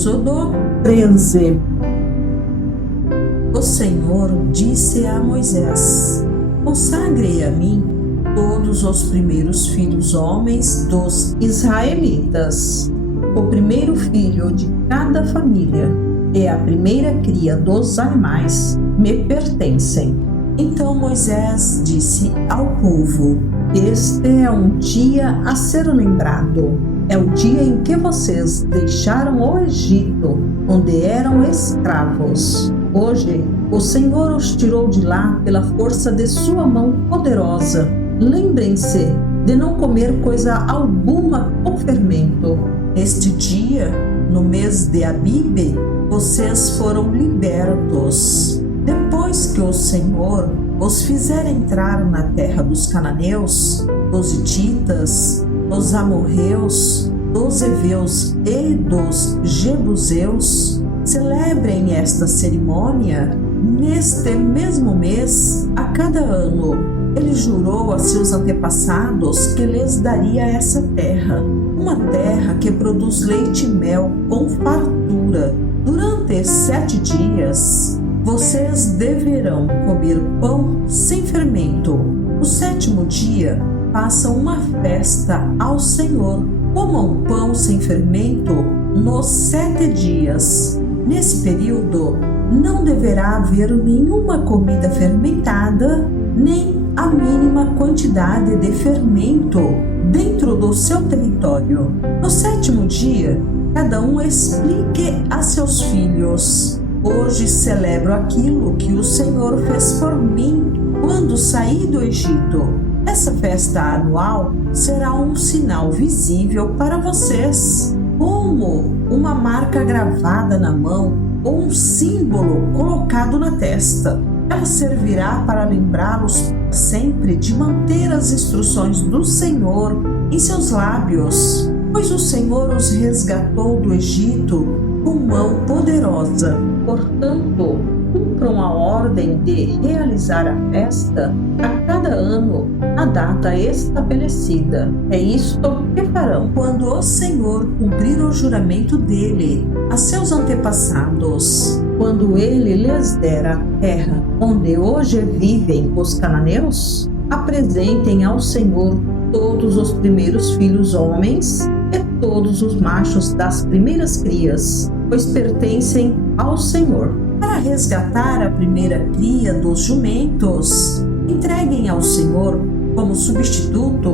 Êxodo 13. O Senhor disse a Moisés: consagre a mim todos os primeiros filhos homens dos israelitas. O primeiro filho de cada família e a primeira cria dos animais me pertencem. Então Moisés disse ao povo: este é um dia a ser lembrado. É o dia em que vocês deixaram o Egito, onde eram escravos. Hoje, o Senhor os tirou de lá pela força de sua mão poderosa. Lembrem-se de não comer coisa alguma com fermento. Neste dia, no mês de Abibe, vocês foram libertos. Depois que o Senhor os fizer entrar na terra dos cananeus, dos hititas, dos amorreus, dos heveus e dos jebuseus, celebrem esta cerimônia neste mesmo mês a cada ano. Ele jurou a seus antepassados que lhes daria essa terra, uma terra que produz leite e mel com fartura. Durante 7 dias, vocês deverão comer pão sem fermento. No 7º dia, façam uma festa ao Senhor. Comam pão sem fermento nos 7 dias. Nesse período, não deverá haver nenhuma comida fermentada, nem a mínima quantidade de fermento dentro do seu território. No 7º dia, cada um explique a seus filhos: hoje celebro aquilo que o Senhor fez por mim quando saí do Egito. Essa festa anual será um sinal visível para vocês, como uma marca gravada na mão ou um símbolo colocado na testa. Ela servirá para lembrá-los sempre de manter as instruções do Senhor em seus lábios, pois o Senhor os resgatou do Egito com mão poderosa. Portanto, cumpram a ordem de realizar a festa a cada ano, na data estabelecida. É isto que farão quando o Senhor cumprir o juramento dele a seus antepassados, quando ele lhes der a terra onde hoje vivem os cananeus. Apresentem ao Senhor todos os primeiros filhos homens e todos os machos das primeiras crias, pois pertencem ao Senhor. Para resgatar a primeira cria dos jumentos, entreguem ao Senhor como substituto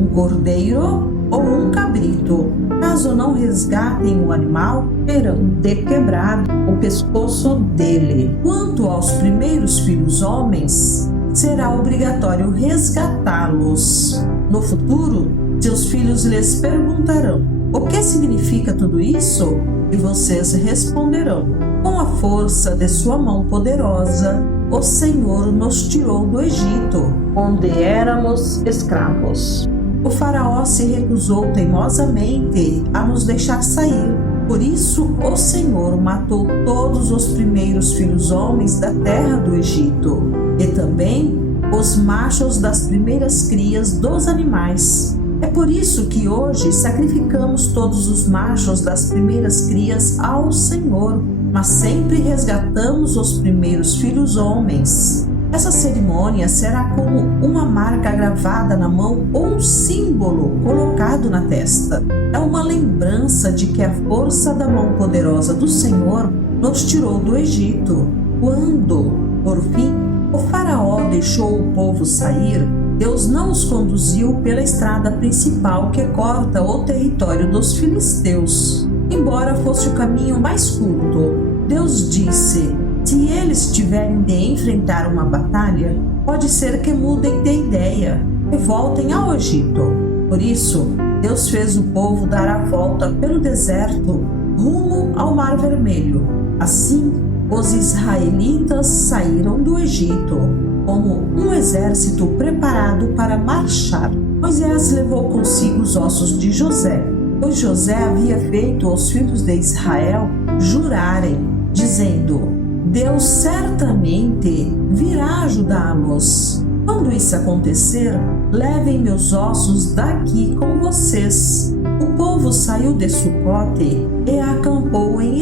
um cordeiro ou um cabrito. Caso não resgatem o animal, terão de quebrar o pescoço dele. Quanto aos primeiros filhos homens, será obrigatório resgatá-los. No futuro, seus filhos lhes perguntarão: o que significa tudo isso? E vocês responderão: com a força de sua mão poderosa, o Senhor nos tirou do Egito, onde éramos escravos. O faraó se recusou teimosamente a nos deixar sair. Por isso, o Senhor matou todos os primeiros filhos homens da terra do Egito, e também os machos das primeiras crias dos animais. É por isso que hoje sacrificamos todos os machos das primeiras crias ao Senhor, mas sempre resgatamos os primeiros filhos homens. Essa cerimônia será como uma marca gravada na mão ou um símbolo colocado na testa. É uma lembrança de que a força da mão poderosa do Senhor nos tirou do Egito. Quando, por fim, o faraó deixou o povo sair, Deus não os conduziu pela estrada principal que corta o território dos filisteus. Embora fosse o caminho mais curto, Deus disse: se eles tiverem de enfrentar uma batalha, pode ser que mudem de ideia e voltem ao Egito. Por isso, Deus fez o povo dar a volta pelo deserto rumo ao Mar Vermelho. Assim, os israelitas saíram do Egito como um exército preparado para marchar. Moisés levou consigo os ossos de José, pois José havia feito aos filhos de Israel jurarem, dizendo: Deus certamente virá ajudá-los. Quando isso acontecer, levem meus ossos daqui com vocês. O povo saiu de Sucote e acampou em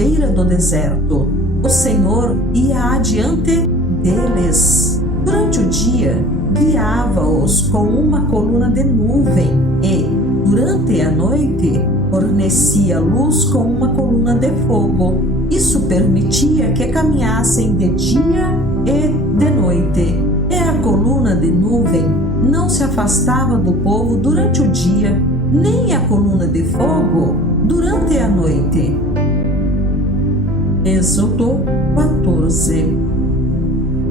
beira do deserto. O Senhor ia adiante deles. Durante o dia, guiava-os com uma coluna de nuvem e, durante a noite, fornecia luz com uma coluna de fogo. Isso permitia que caminhassem de dia e de noite. E a coluna de nuvem não se afastava do povo durante o dia, nem a coluna de fogo durante a noite. Êxodo 14.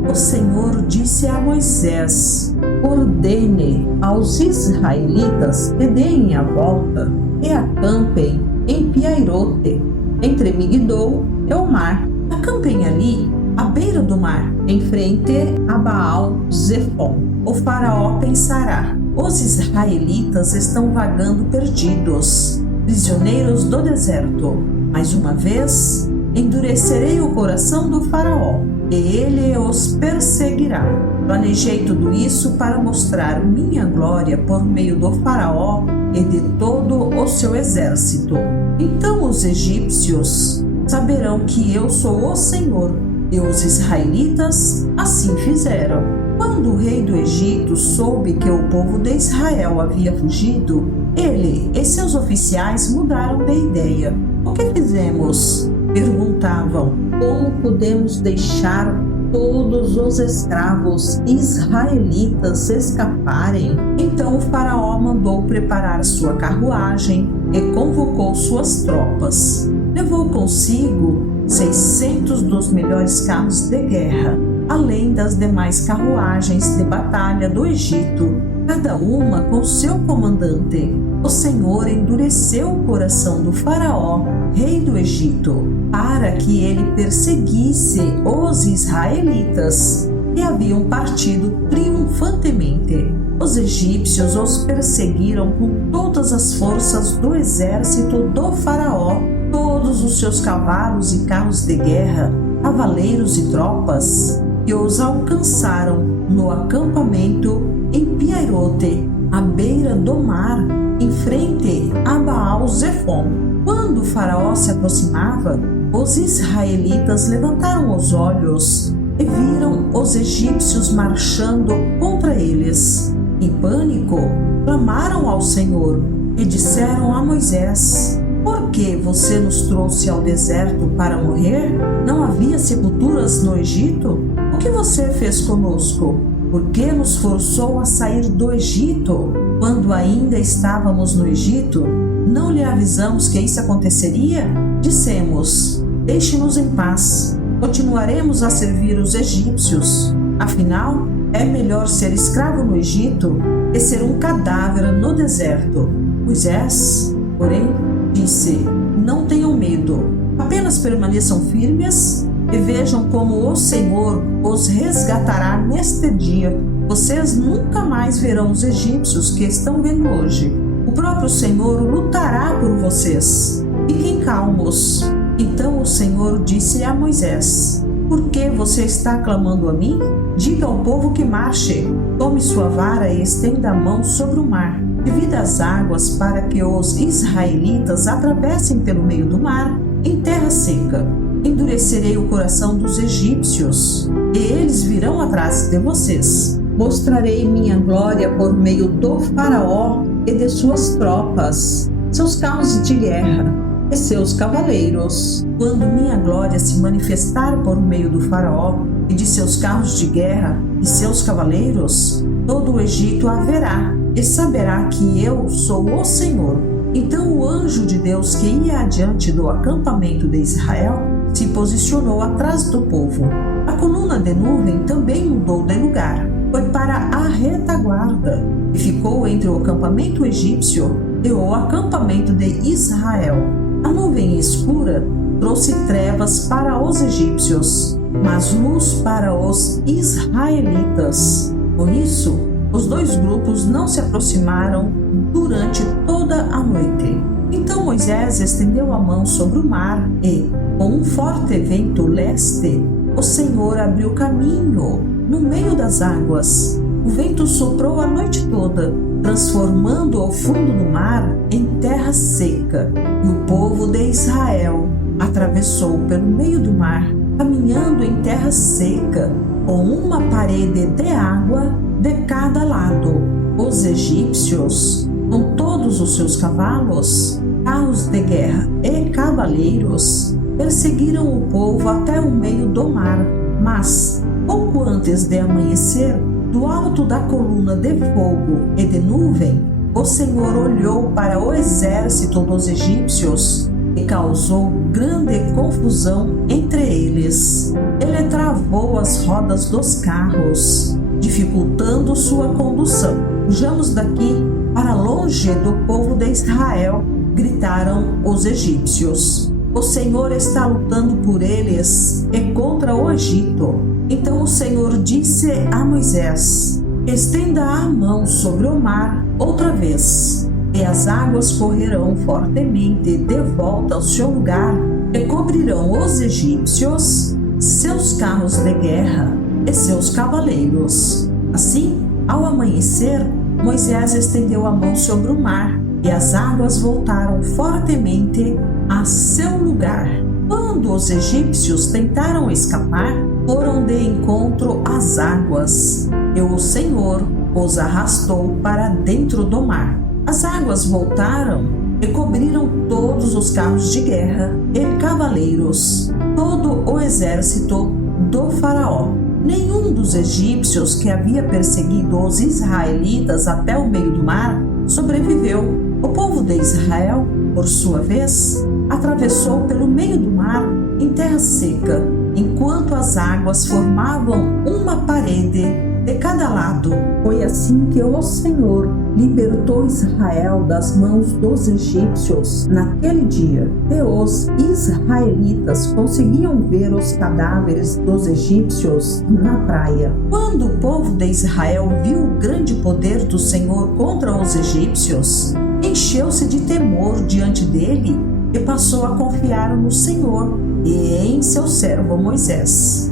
O Senhor disse a Moisés: ordene aos israelitas que deem a volta e acampem em Piairote, entre Migdol e o mar. Acampem ali, à beira do mar, em frente a Baal-Zefon. O faraó pensará: os israelitas estão vagando perdidos, prisioneiros do deserto. Mais uma vez, endurecerei o coração do faraó, e ele os perseguirá. Planejei tudo isso para mostrar minha glória por meio do faraó e de todo o seu exército. Então os egípcios saberão que eu sou o Senhor, e os israelitas assim fizeram. Quando o rei do Egito soube que o povo de Israel havia fugido, ele e seus oficiais mudaram de ideia. O que fizemos? Perguntavam. Como podemos deixar todos os escravos israelitas escaparem? Então o faraó mandou preparar sua carruagem e convocou suas tropas. Levou consigo 600 dos melhores carros de guerra, além das demais carruagens de batalha do Egito, cada uma com seu comandante. O Senhor endureceu o coração do faraó, rei do Egito, para que ele perseguisse os israelitas, que haviam partido triunfantemente. Os egípcios os perseguiram com todas as forças do exército do faraó, todos os seus cavalos e carros de guerra, cavaleiros e tropas, e os alcançaram no acampamento em Piairote, à beira do mar, em frente a Baal-Zefon. Quando o faraó se aproximava, os israelitas levantaram os olhos e viram os egípcios marchando contra eles. Em pânico, clamaram ao Senhor e disseram a Moisés: por que você nos trouxe ao deserto para morrer? Não havia sepulturas no Egito? O que você fez conosco? Por que nos forçou a sair do Egito? Quando ainda estávamos no Egito, não lhe avisamos que isso aconteceria? Dissemos: deixe-nos em paz. Continuaremos a servir os egípcios. Afinal, é melhor ser escravo no Egito que ser um cadáver no deserto. Moisés, porém, disse: não tenham medo, apenas permaneçam firmes e vejam como o Senhor os resgatará neste dia. Vocês nunca mais verão os egípcios que estão vendo hoje. O próprio Senhor lutará por vocês. Fiquem calmos. Então o Senhor disse a Moisés: por que você está clamando a mim? Diga ao povo que marche. Tome sua vara e estenda a mão sobre o mar. Divida as águas para que os israelitas atravessem pelo meio do mar em terra seca. Endurecerei o coração dos egípcios, e eles virão atrás de vocês. Mostrarei minha glória por meio do faraó e de suas tropas, seus carros de guerra e seus cavaleiros. Quando minha glória se manifestar por meio do faraó e de seus carros de guerra e seus cavaleiros, todo o Egito a verá e saberá que eu sou o Senhor. Então o anjo de Deus que ia adiante do acampamento de Israel se posicionou atrás do povo. A coluna de nuvem também mudou de lugar, foi para a retaguarda e ficou entre o acampamento egípcio e o acampamento de Israel. A nuvem escura trouxe trevas para os egípcios, mas luz para os israelitas. Por isso, os dois grupos não se aproximaram durante toda a noite. Então Moisés estendeu a mão sobre o mar e, com um forte vento leste, o Senhor abriu caminho no meio das águas. O vento soprou a noite toda, transformando o fundo do mar em terra seca, e o povo de Israel atravessou pelo meio do mar, caminhando em terra seca, com uma parede de água de cada lado. Os egípcios, com todos os seus cavalos, carros de guerra e cavaleiros, perseguiram o povo até o meio do mar. Mas, pouco antes de amanhecer, do alto da coluna de fogo e de nuvem, o Senhor olhou para o exército dos egípcios e causou grande confusão entre eles. Ele travou as rodas dos carros, dificultando sua condução. Fujamos daqui para longe do povo de Israel, gritaram os egípcios. O Senhor está lutando por eles e contra o Egito. Então o Senhor disse a Moisés: estenda a mão sobre o mar outra vez, e as águas correrão fortemente de volta ao seu lugar e cobrirão os egípcios, seus carros de guerra e seus cavaleiros. Assim, ao amanhecer, Moisés estendeu a mão sobre o mar, e as águas voltaram fortemente a seu lugar. Quando os egípcios tentaram escapar, foram de encontro às águas, e o Senhor os arrastou para dentro do mar. As águas voltaram e cobriram todos os carros de guerra e cavaleiros, todo o exército do faraó. Nenhum dos egípcios que havia perseguido os israelitas até o meio do mar sobreviveu. O povo de Israel, por sua vez, atravessou pelo meio do mar em terra seca, enquanto as águas formavam uma parede de cada lado. Foi assim que o Senhor libertou Israel das mãos dos egípcios naquele dia. E os israelitas conseguiam ver os cadáveres dos egípcios na praia. Quando o povo de Israel viu o grande poder do Senhor contra os egípcios, encheu-se de temor diante dele e passou a confiar no Senhor e em seu servo Moisés.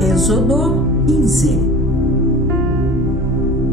Êxodo 15.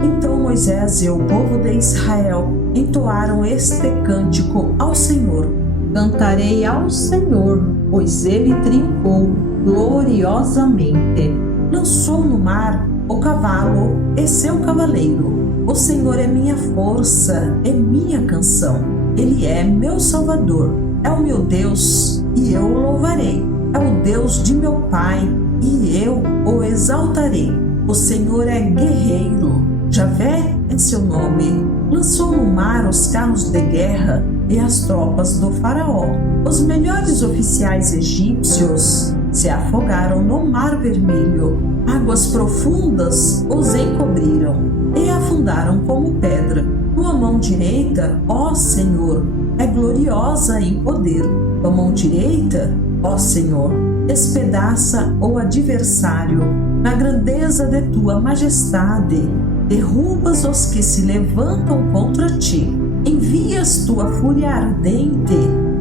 Então Moisés e o povo de Israel entoaram este cântico ao Senhor: cantarei ao Senhor, pois ele triunfou gloriosamente. Lançou no mar o cavalo e seu cavaleiro. O Senhor é minha força, é minha canção. Ele é meu Salvador, é o meu Deus e eu o louvarei. É o Deus de meu pai e eu o exaltarei. O Senhor é guerreiro, Javé é seu nome. Lançou no mar os carros de guerra e as tropas do faraó. Os melhores oficiais egípcios se afogaram no mar vermelho. Águas profundas os encobriram e afundaram como pedra. Tua mão direita, ó Senhor, é gloriosa em poder. Tua mão direita, ó Senhor, despedaça o adversário. Na grandeza de tua majestade, derrubas os que se levantam contra ti. Envias tua fúria ardente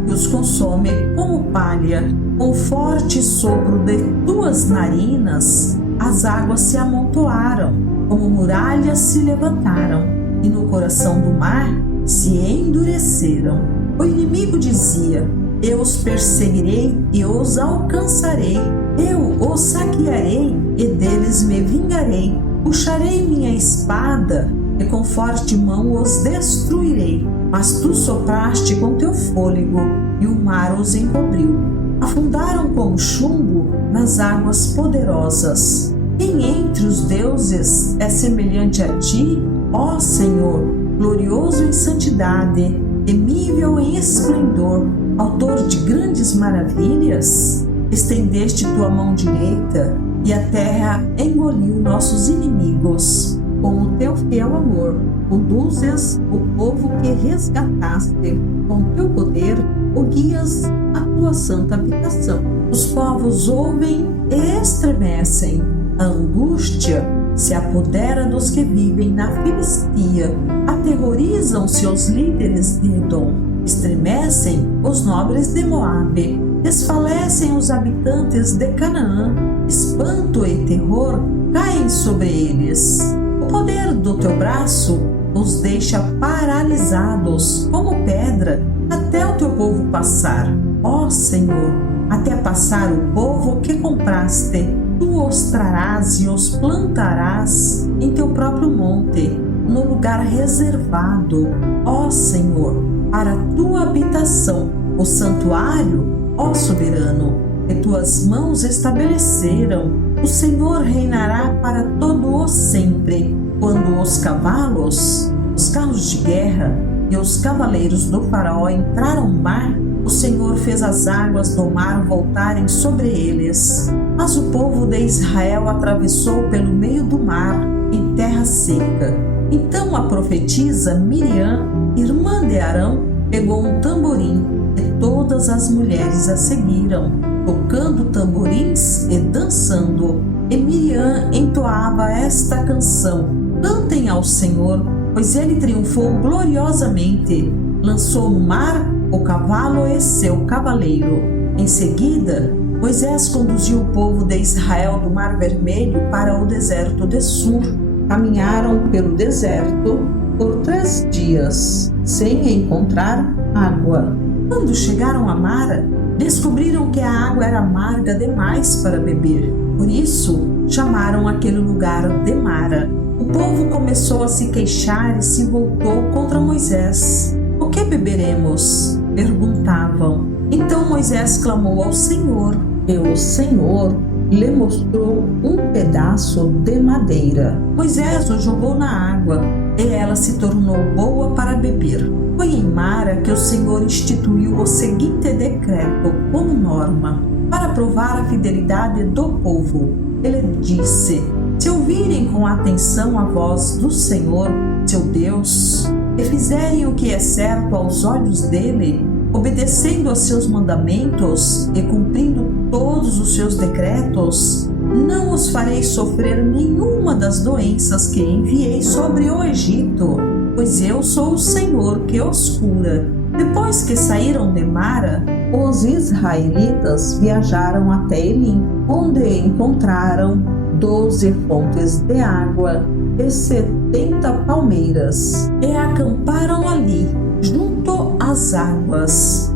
e os consome como palha. Com forte sopro de tuas narinas, as águas se amontoaram, como muralhas se levantaram, e no coração do mar se endureceram. O inimigo dizia: eu os perseguirei e os alcançarei. Eu os saquearei e deles me vingarei. Puxarei minha espada e com forte mão os destruirei. Mas tu sopraste com teu fôlego e o mar os encobriu. Afundaram como chumbo nas águas poderosas. Quem entre os deuses é semelhante a ti, ó Senhor, glorioso em santidade, temível em esplendor, autor de grandes maravilhas? Estendeste tua mão direita e a terra engoliu nossos inimigos. Com o teu fiel amor, conduzes o povo que resgataste. Com teu poder, o guias à tua santa habitação. Os povos ouvem e estremecem. A angústia se apodera dos que vivem na Filistia. Aterrorizam seus líderes de Edom. Estremecem os nobres de Moabe. Desfalecem os habitantes de Canaã. Espanto e terror caem sobre eles. O poder do teu braço os deixa paralisados como pedra até o teu povo passar. ó Senhor, até passar o povo que compraste. Tu os trarás e os plantarás em teu próprio monte, no lugar reservado, ó Senhor, para a tua habitação, o santuário, ó soberano, que tuas mãos estabeleceram. O Senhor reinará para todo o sempre. Quando os cavalos, os carros de guerra e os cavaleiros do faraó entraram no mar, o Senhor fez as águas do mar voltarem sobre eles. Mas o povo de Israel atravessou pelo meio do mar, em terra seca. Então a profetisa Miriam, irmã de Arão, pegou um tamborim e todas as mulheres a seguiram, tocando tamborins e dançando. E Miriam entoava esta canção: Cantem ao Senhor, pois ele triunfou gloriosamente. Lançou no mar o cavalo e seu cavaleiro. Em seguida, Moisés conduziu o povo de Israel do Mar Vermelho para o deserto de Sur. Caminharam pelo deserto por 3 dias, sem encontrar água. Quando chegaram a Mara, descobriram que a água era amarga demais para beber. Por isso, chamaram aquele lugar de Mara. O povo começou a se queixar e se voltou contra Moisés. O que beberemos? Perguntavam. Então Moisés clamou ao Senhor, e o Senhor lhe mostrou um pedaço de madeira. Moisés o jogou na água, e ela se tornou boa para beber. Foi em Mara que o Senhor instituiu o seguinte decreto como norma, para provar a fidelidade do povo. Ele disse: se ouvirem com atenção a voz do Senhor, seu Deus, e fizerem o que é certo aos olhos dele, obedecendo aos seus mandamentos e cumprindo todos os seus decretos, não os farei sofrer nenhuma das doenças que enviei sobre o Egito, pois eu sou o Senhor que os cura. Depois que saíram de Mara, os israelitas viajaram até Elim, onde encontraram 12 fontes de água e 70 palmeiras, e acamparam ali, junto às águas.